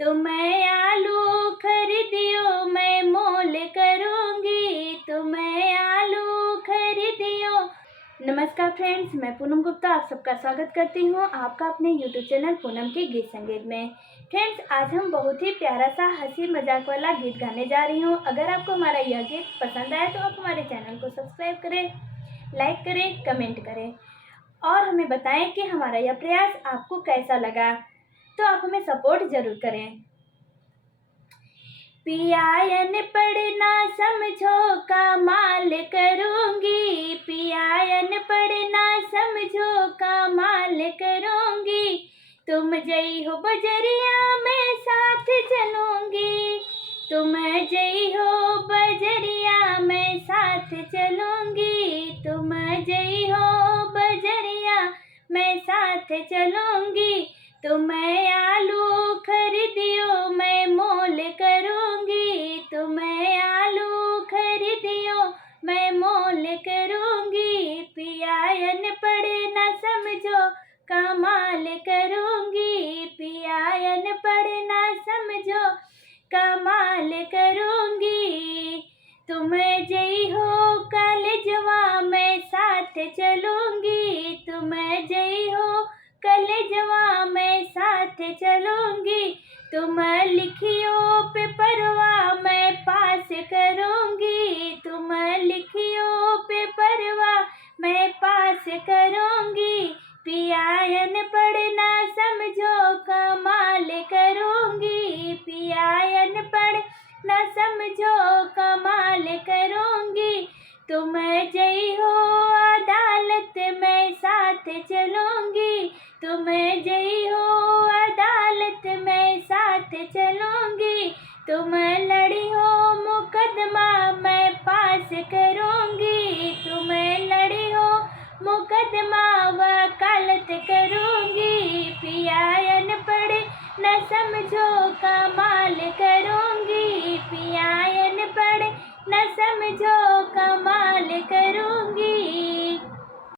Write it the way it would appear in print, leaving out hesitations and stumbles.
तुम्हें आलू खरीदियो मैं मोल करूँगी, तुम्हें आलू खरीदियो। नमस्कार फ्रेंड्स, मैं पूनम गुप्ता आप सबका स्वागत करती हूँ आपका अपने यूट्यूब चैनल पूनम के गीत संगीत में। फ्रेंड्स, आज हम बहुत ही प्यारा सा हंसी मजाक वाला गीत गाने जा रही हूँ। अगर आपको हमारा यह गीत पसंद आए तो आप हमारे चैनल को सब्सक्राइब करें, लाइक करें, कमेंट करें और हमें बताएं कि हमारा यह प्रयास आपको कैसा लगा। तो आप हमें सपोर्ट जरूर करें। पियायन पढ़ना समझो कमाल करूँगी, पियायन पढ़ना समझो कमाल करूँगी। तुम जई हो बजरिया मैं साथ चलूँगी, तुम जई हो बजरिया मैं साथ चलूँगी, तुम जई हो बजरिया मैं साथ चलूँगी। तुम्हें आलू खरीदियो मैं मोल करूँगी, तुम्हें आलू खरीदियो मैं मोल करूँगी। पियायन पढ़ना समझो कमाल करूँगी, पियायन पढ़ना समझो कमाल करूँगी। तुम्हें जई हो कॉलेजवा मैं साथ चलूँगी, तुम्हें जई हो कॉलेजवा मैं साथ चलूँगी। तुम लिखियो पेपरवा मैं पास करूँगी, तुम लिखियो पेपरवा मैं पास करूँगी। पियायन पढ़ना समझो कमाल करूँगी, पियायन पढ़ना समझो कमाल करूँगी। तुम जई हो अदालत मैं साथ चलूँगी, तुम जई हो अदालत मैं साथ चलूँगी। तुम लड़ी हो मुकदमा मैं पास करूँगी, तुम लड़ी हो मुकदमा वकालत करूँगी।